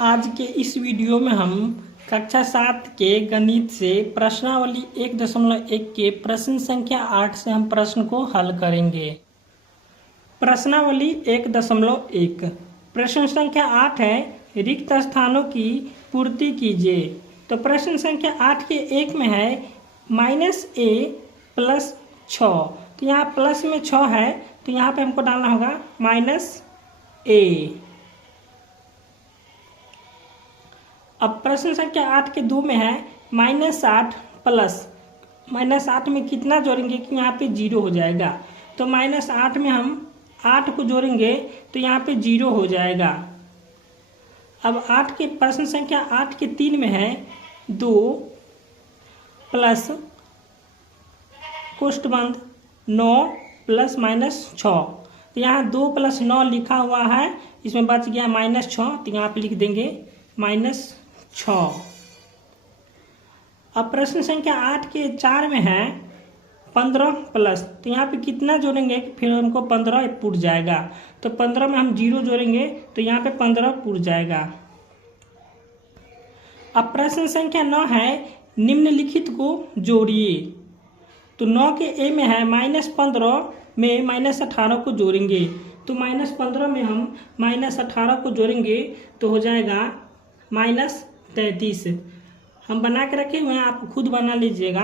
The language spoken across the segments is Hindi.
आज के इस वीडियो में हम कक्षा 7 के गणित से प्रश्नावली 1.1 के प्रश्न संख्या 8 से हम प्रश्न को हल करेंगे। प्रश्नावली 1.1 प्रश्न संख्या 8 है, रिक्त स्थानों की पूर्ति कीजिए। तो प्रश्न संख्या 8 के 1 में है -a + 6। तो यहाँ प्लस में 6 है, तो यहाँ पे हमको डालना होगा -a। अब प्रश्न संख्या 8 के 2 में है -8 प्लस -8 में कितना जोड़ेंगे कि यहाँ पे 0 हो जाएगा। तो -8 में हम 8 को जोड़ेंगे तो यहाँ पे 0 हो जाएगा। अब 8 के प्रश्न संख्या 8 के 3 में है 2 प्लस कोष्ठ बंद 9 + -6। तो यहाँ 2 + 9 लिखा हुआ है, इसमें बच गया -6, तो यहाँ पे लिख देंगे -6। अब प्रश्न संख्या 8 के 4 में है 15 प्लस। तो यहाँ पे कितना जोड़ेंगे कि फिर हमको 15 पुर जाएगा। तो 15 में हम 0 जोड़ेंगे तो यहाँ पे 15 पुर जाएगा। अब प्रश्न संख्या 9 है, निम्नलिखित को जोड़िए। तो 9 के ए में है -15 में -18 को जोड़ेंगे। तो -15 में हम -18 को जोड़ेंगे तो हो जाएगा -33। हम बना के रखे हुए हैं, आप खुद बना लीजिएगा।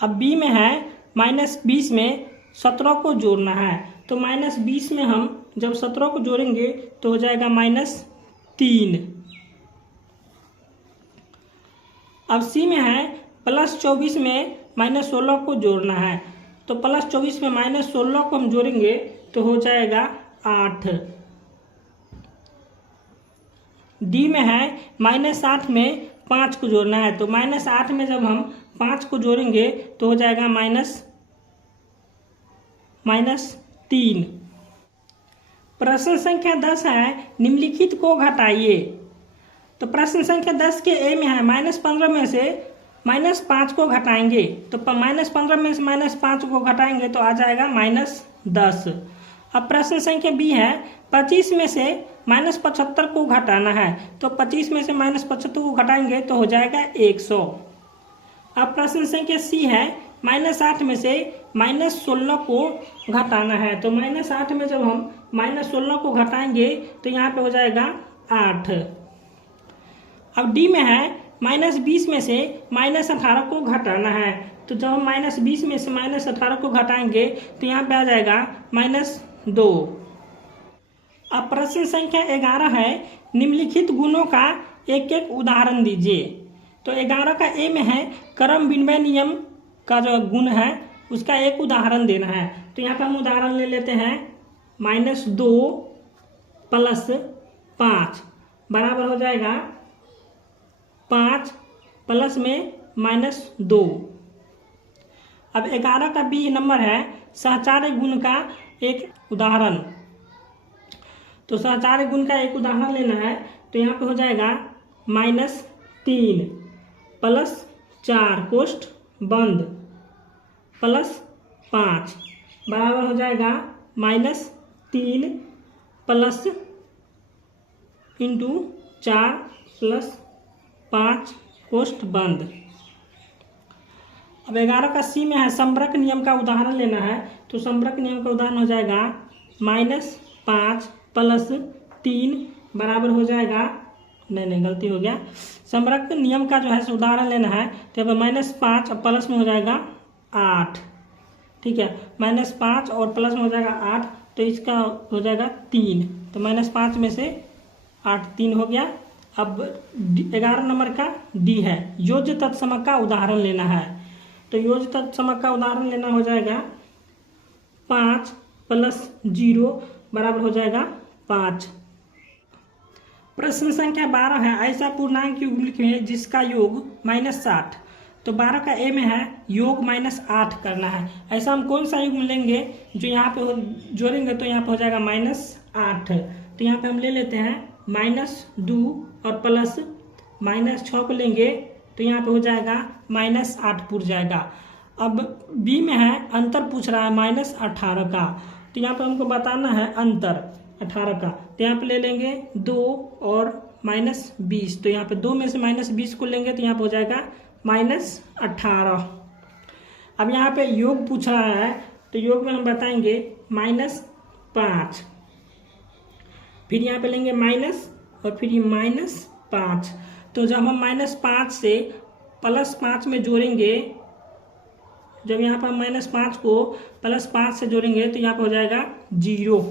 अब बी में है -20 में 17 को जोड़ना है। तो -20 में हम जब 17 को जोड़ेंगे तो हो जाएगा -3। अब सी में है +24 में -16 को जोड़ना है। तो +24 में -16 को हम जोड़ेंगे तो हो जाएगा 8। डी में है -8 में 5 को जोड़ना है। तो -8 में जब हम 5 को जोड़ेंगे तो हो जाएगा -3। प्रश्न संख्या 10 है, निम्नलिखित को घटाइए। तो प्रश्न संख्या 10 के ए में है -15 में से -5 को घटाएंगे। तो -15 में से -5 को घटाएंगे तो आ जाएगा -10। अब प्रश्न संख्या बी है 25 में से -75 को घटाना है। तो 25 में से -75 को घटाएंगे तो हो जाएगा 100। अब प्रश्न संख्या सी है -8 में से -16 को घटाना है। तो -8 में जब हम -16 को घटाएंगे तो यहाँ पे हो जाएगा 8। अब डी में है -20 में से -18 को घटाना है। तो जब हम -20 में से -18 को घटाएंगे तो यहाँ पे आ जाएगा -2। अब प्रश्न संख्या 11 है, निम्नलिखित गुणों का एक एक उदाहरण दीजिए। तो 11 का ए में है, क्रम विनिमय नियम का जो गुण है उसका एक उदाहरण देना है। तो यहाँ पे हम उदाहरण ले लेते हैं -2 + 5 बराबर हो जाएगा 5 प्लस में -2। अब 11 का बी नंबर है, सहचार्य गुण का एक उदाहरण। तो सहचार्य गुण का एक उदाहरण लेना है। तो यहाँ पे हो जाएगा -3 + 4 कोष्ठ बंद +5 बराबर हो जाएगा -3 प्लस इंटू 4 + 5 कोष्ठ बंद। अब 11 का सी में है, संबरक नियम का उदाहरण लेना है। तो संबरक नियम का उदाहरण हो जाएगा -5 + 3 बराबर हो जाएगा, नहीं गलती हो गया। संबरक नियम का जो है उदाहरण लेना है। तो -5 और प्लस में हो जाएगा 8। ठीक है, -5 और प्लस में हो जाएगा 8, तो इसका हो जाएगा 3। तो -5 में से 8 3 हो गया। अब 11 नंबर का डी है, योज्य तत्समक का उदाहरण लेना है। तो योज्य तत्समक का उदाहरण लेना हो जाएगा 5 + 0 बराबर हो जाएगा 5। प्रश्न संख्या 12 है, ऐसा पूर्णांक योग लिखिए जिसका योग -8। तो 12 का ए में है, योग -8 करना है। ऐसा हम कौन सा योग लेंगे जो यहाँ पे जोड़ेंगे तो यहाँ पे हो जाएगा -8। तो यहाँ पे हम ले लेते हैं -2 और प्लस -6 को लेंगे तो यहाँ पे हो जाएगा -8 पुर जाएगा। अब बी में है, अंतर पूछ रहा है -18 का। तो यहाँ पे हमको बताना है अंतर 18 का। तो यहाँ पे ले लेंगे 2 और -20, तो यहाँ पे 2 में से -20 को लेंगे तो यहाँ पे हो जाएगा -18। अब यहाँ पे योग पूछ रहा है तो योग में हम बताएंगे -5, फिर यहाँ पे लेंगे माइनस और फिर ये -5। तो जब हम -5 से +5 में जोड़ेंगे, जब यहाँ पर -5 को +5 से जोड़ेंगे तो यहाँ पर हो जाएगा 0।